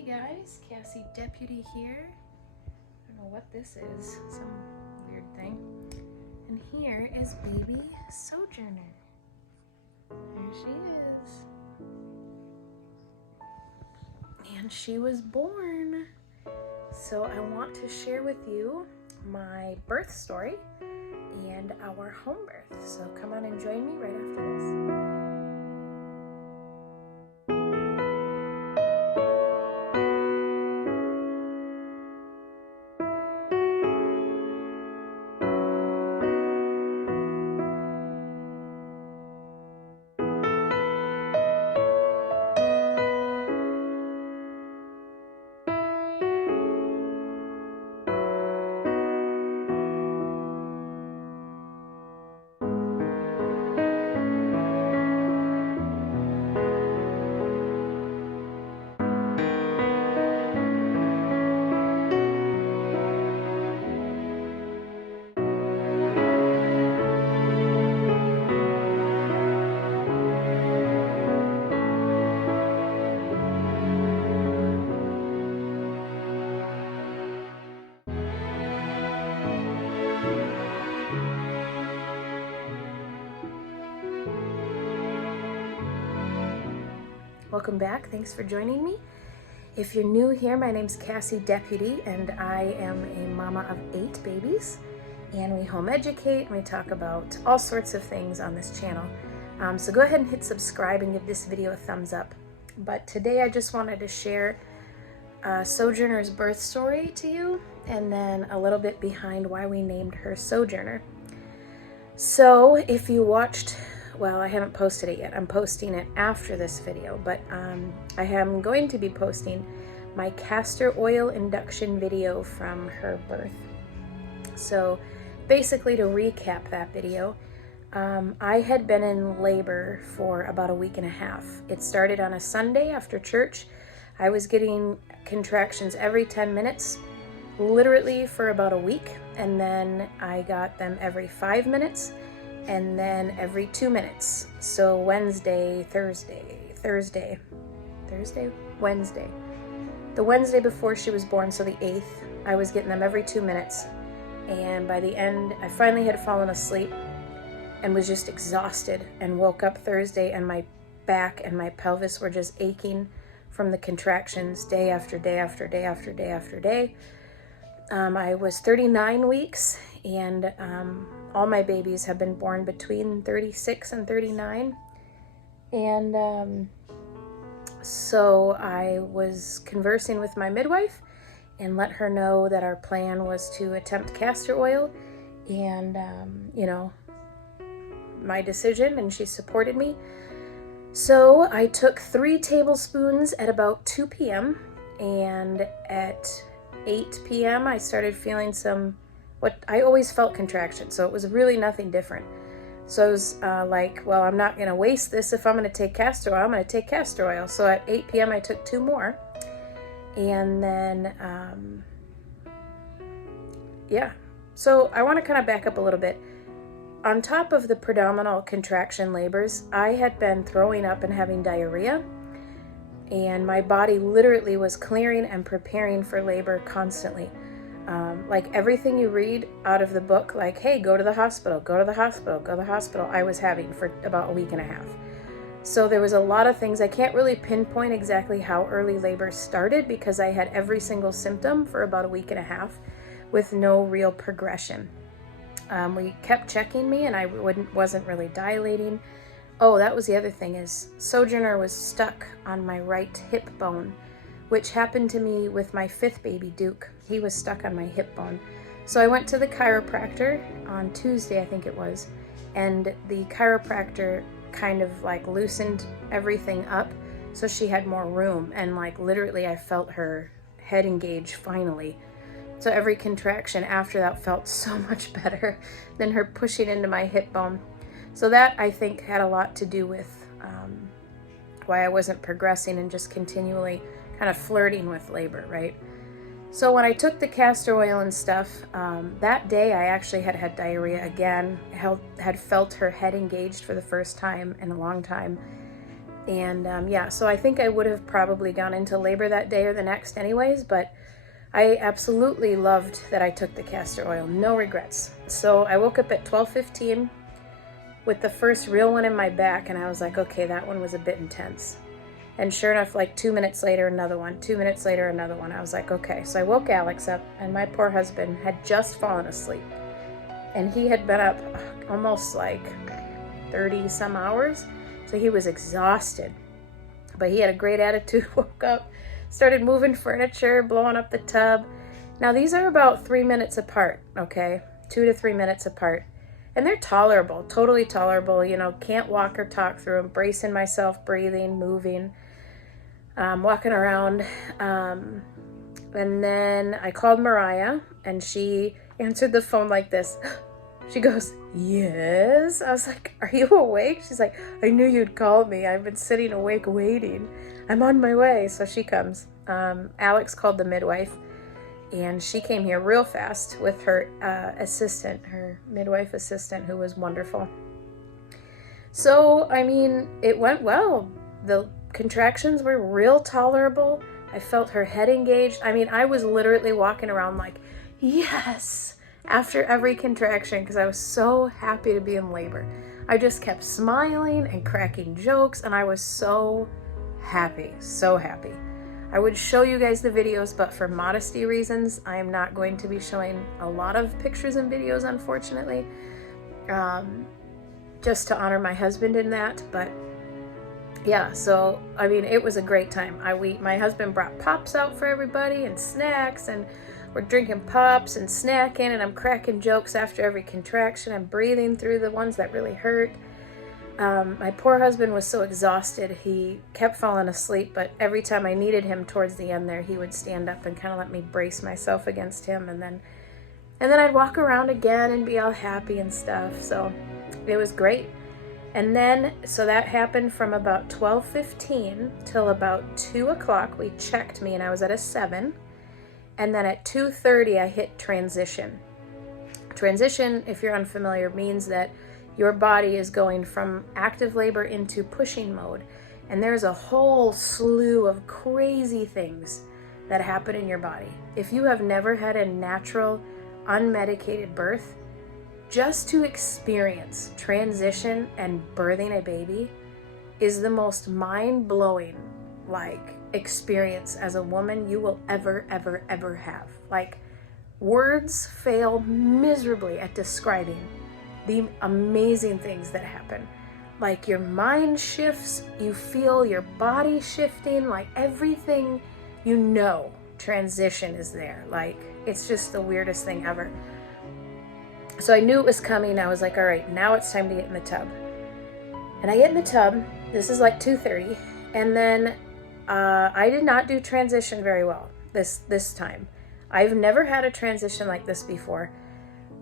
Hey guys, Cassie Deputy here. I don't know what this is, some weird thing. And here is baby Sojourner. There she is. And she was born. So I want to share with you my birth story and our home birth. So come on and join me right after this. Welcome back. Thanks for joining me. If you're new here, my name's Cassie Deputy, and I am a mama of 8 babies. And we home educate, and we talk about all sorts of things on this channel. So go ahead and hit subscribe and give this video a thumbs up. But today I just wanted to share Sojourner's birth story to you, and then a little bit behind why we named her Sojourner. So if you watched, well, I haven't posted it yet. I'm posting it after this video, but I am going to be posting my castor oil induction video from her birth. So basically, to recap that video, I had been in labor for about a week and a half. It started on a Sunday after church. I was getting contractions every 10 minutes, literally for about a week, and then I got them every 5 minutes, and then every 2 minutes. So Wednesday. The Wednesday before she was born, so the 8th, I was getting them every 2 minutes. And by the end, I finally had fallen asleep and was just exhausted, and woke up Thursday and my back and my pelvis were just aching from the contractions day after day after day after day after day. I was 39 weeks, and all my babies have been born between 36 and 39. And so I was conversing with my midwife and let her know that our plan was to attempt castor oil, and, my decision, and she supported me. So I took 3 tablespoons at about 2 p.m. and at 8 p.m. I started feeling what I always felt contractions, so it was really nothing different. So I was like, well, I'm not going to waste this. If I'm going to take castor oil, I'm going to take castor oil. So at 8 p.m. I took 2 more. And then, so I want to kind of back up a little bit. On top of the predominant contraction labors, I had been throwing up and having diarrhea, and my body literally was clearing and preparing for labor constantly. Like everything you read out of the book, like, hey, go to the hospital, go to the hospital, go to the hospital, I was having for about a week and a half. So there was a lot of things. I can't really pinpoint exactly how early labor started, because I had every single symptom for about a week and a half with no real progression. We kept checking me, and I wasn't really dilating. Oh, that was the other thing, is Sojourner was stuck on my right hip bone, which happened to me with my 5th baby, Duke. He was stuck on my hip bone. So I went to the chiropractor on Tuesday, I think it was, and the chiropractor kind of like loosened everything up so she had more room, and like literally I felt her head engage finally. So every contraction after that felt so much better than her pushing into my hip bone. So that, I think, had a lot to do with why I wasn't progressing and just continually kind of flirting with labor, right? So when I took the castor oil and stuff, that day I actually had diarrhea again, had felt her head engaged for the first time in a long time. And yeah, so I think I would have probably gone into labor that day or the next anyways, but I absolutely loved that I took the castor oil. No regrets. So I woke up at 12:15 with the first real one in my back, and I was like, okay, that one was a bit intense. And sure enough, like 2 minutes later, another one. 2 minutes later, another one. I was like, okay. So I woke Alex up, and my poor husband had just fallen asleep. And he had been up almost like 30 some hours. So he was exhausted. But he had a great attitude, woke up, started moving furniture, blowing up the tub. Now these are about 3 minutes apart, okay? 2 to 3 minutes apart. And they're tolerable, totally tolerable. You know, can't walk or talk through them, bracing myself, breathing, moving, walking around. And then I called Moriah, and she answered the phone like this. She goes, yes. I was like, are you awake? She's like, I knew you'd call me. I've been sitting awake waiting. I'm on my way. So she comes. Alex called the midwife, and she came here real fast with her assistant, her midwife assistant, who was wonderful. So, I mean, it went well. The contractions were real tolerable. I felt her head engaged. I mean, I was literally walking around like, yes, after every contraction, because I was so happy to be in labor. I just kept smiling and cracking jokes, and I was so happy, so happy. I would show you guys the videos, but for modesty reasons, I am not going to be showing a lot of pictures and videos, unfortunately, just to honor my husband in that. But yeah, so I mean, it was a great time. My husband brought pops out for everybody and snacks, and we're drinking pops and snacking, and I'm cracking jokes after every contraction. I'm breathing through the ones that really hurt. My poor husband was so exhausted, he kept falling asleep, but every time I needed him towards the end there, he would stand up and kind of let me brace myself against him, and then I'd walk around again and be all happy and stuff. So it was great. And then, so that happened from about 12:15 till about 2 o'clock. We checked me, and I was at a 7. And then at 2:30, I hit transition. Transition, if you're unfamiliar, means that your body is going from active labor into pushing mode. And there's a whole slew of crazy things that happen in your body. If you have never had a natural, unmedicated birth, just to experience transition and birthing a baby is the most mind-blowing, experience as a woman you will ever have. Words fail miserably at describing the amazing things that happen. Your mind shifts, you feel your body shifting, everything, transition is there. It's just the weirdest thing ever. So I knew it was coming. I was like, all right, now it's time to get in the tub. And I get in the tub. This is 2:30. And then I did not do transition very well this time. I've never had a transition like this before.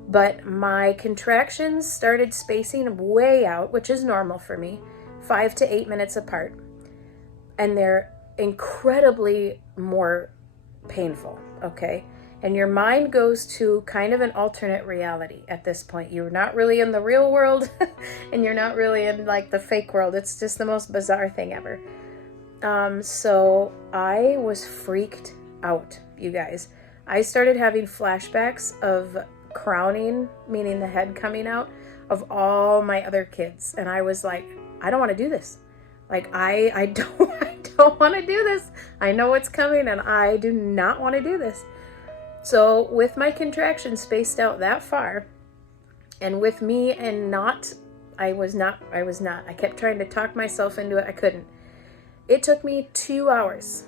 But my contractions started spacing way out, which is normal for me, 5 to 8 minutes apart. And they're incredibly more painful, okay? And your mind goes to kind of an alternate reality at this point. You're not really in the real world, and you're not really in the fake world. It's just the most bizarre thing ever. So I was freaked out, you guys. I started having flashbacks of crowning, meaning the head coming out, of all my other kids. And I was like, I don't want to do this. I don't want to do this. I know it's coming, and I do not want to do this. So with my contractions spaced out that far, and with me and I was not. I kept trying to talk myself into it. I couldn't. It took me 2 hours,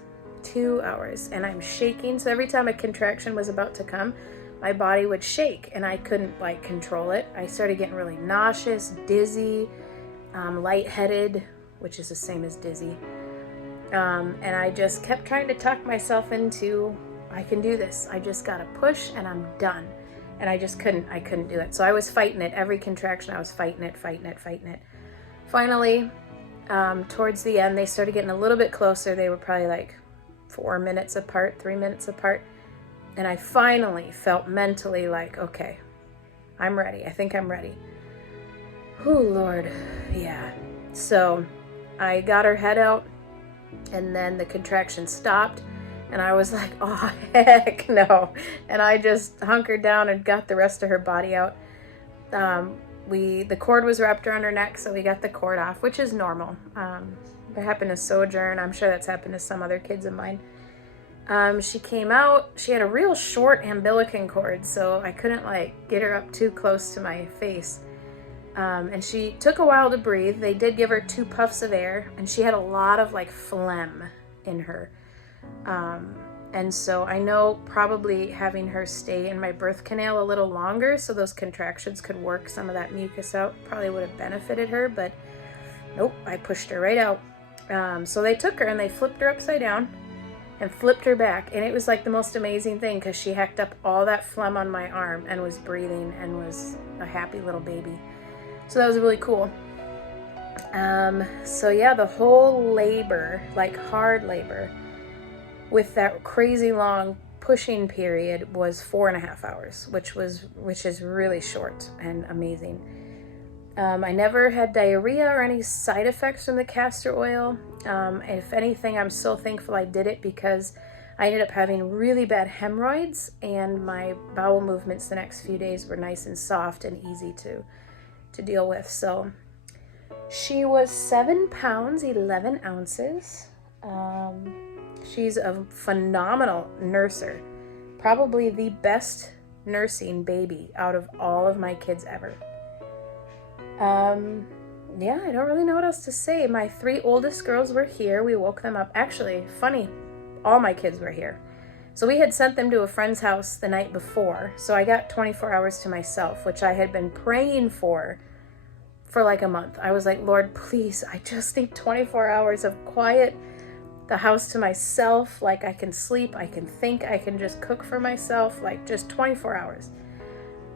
and I'm shaking. So every time a contraction was about to come, my body would shake, and I couldn't control it. I started getting really nauseous, dizzy, lightheaded, which is the same as dizzy. And I just kept trying to talk myself into, I can do this. I just got to push, and I'm done. And I just couldn't do it. So I was fighting it. Every contraction, I was fighting it. Finally, towards the end, they started getting a little bit closer. They were probably 4 minutes apart, 3 minutes apart. And I finally felt mentally okay, I'm ready. I think I'm ready. Oh, Lord. Yeah. So I got her head out, and then the contraction stopped, and I was like, oh, heck no. And I just hunkered down and got the rest of her body out. The cord was wrapped around her neck, so we got the cord off, which is normal. It happened to Sojourn. I'm sure that's happened to some other kids of mine. She came out. She had a real short umbilical cord, so I couldn't like get her up too close to my face. And she took a while to breathe. They did give her 2 puffs of air, and she had a lot of like phlegm in her. And so I know probably having her stay in my birth canal a little longer so those contractions could work some of that mucus out probably would have benefited her, but nope, I pushed her right out. So they took her and they flipped her upside down and flipped her back, and it was like the most amazing thing because she hacked up all that phlegm on my arm and was breathing and was a happy little baby. So that was really cool. So yeah, the whole labor, like hard labor, with that crazy long pushing period was 4.5 hours, which is really short and amazing. I never had diarrhea or any side effects from the castor oil. If anything, I'm so thankful I did it because I ended up having really bad hemorrhoids, and my bowel movements the next few days were nice and soft and easy to deal with. So she was 7 pounds, 11 ounces. She's a phenomenal nurser, probably the best nursing baby out of all of my kids ever. Yeah, I don't really know what else to say. My 3 oldest girls were here. We woke them up. Actually, funny, all my kids were here. So we had sent them to a friend's house the night before. So I got 24 hours to myself, which I had been praying for like a month. I was like, Lord, please, I just need 24 hours of quiet, the house to myself. Like I can sleep, I can think, I can just cook for myself, like just 24 hours.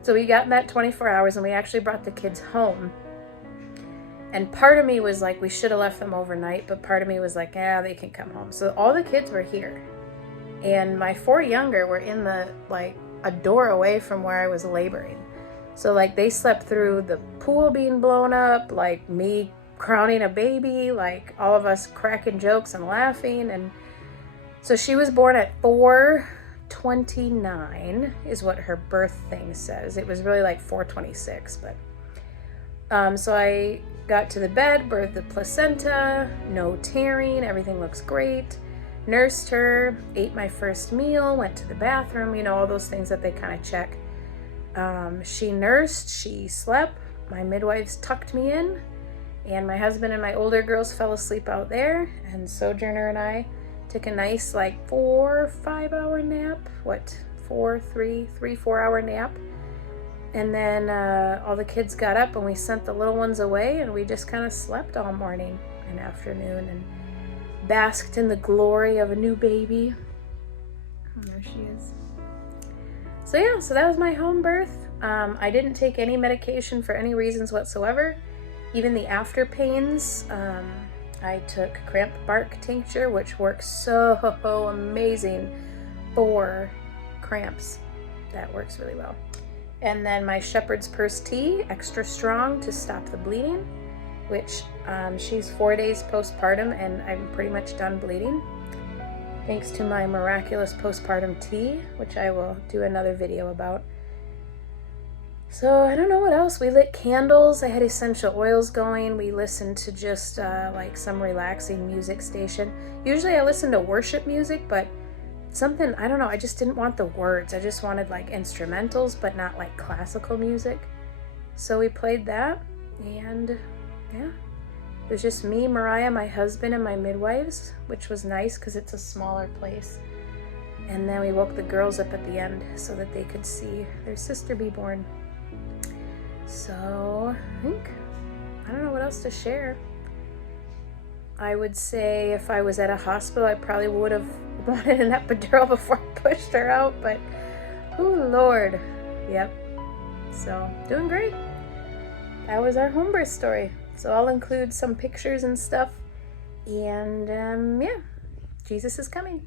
So we got that 24 hours and we actually brought the kids home. And part of me was like, we should have left them overnight, but part of me was like, yeah, they can come home. So all the kids were here. And my 4 younger were in a door away from where I was laboring. So like they slept through the pool being blown up, like me crowning a baby, like all of us cracking jokes and laughing. And so she was born at 4:29 is what her birth thing says. It was really like 4:26, but so I got to the bed, birthed the placenta, no tearing, everything looks great. Nursed her, ate my first meal, went to the bathroom, all those things that they kind of check. She nursed, she slept, my midwives tucked me in, and my husband and my older girls fell asleep out there, and Sojourner and I took a nice 4 or 5 hour nap. 4 hour nap. And then all the kids got up and we sent the little ones away, and we just kind of slept all morning and afternoon and basked in the glory of a new baby. There she is. So yeah, so that was my home birth. I didn't take any medication for any reasons whatsoever. Even the after pains, I took cramp bark tincture, which works so amazing for cramps. That works really well. And then my shepherd's purse tea, extra strong to stop the bleeding, which she's 4 days postpartum and I'm pretty much done bleeding. Thanks to my miraculous postpartum tea, which I will do another video about. So I don't know what else. We lit candles. I had essential oils going. We listened to just some relaxing music station. Usually I listen to worship music, but something, I don't know, I just didn't want the words. I just wanted instrumentals, but not classical music. So we played that, and yeah. It was just me, Moriah, my husband, and my midwives, which was nice because it's a smaller place. And then we woke the girls up at the end so that they could see their sister be born. So I don't know what else to share. I would say if I was at a hospital, I probably would have wanted an epidural before I pushed her out, but oh Lord. Yep. So doing great. That was our home birth story. So I'll include some pictures and stuff. And yeah, Jesus is coming.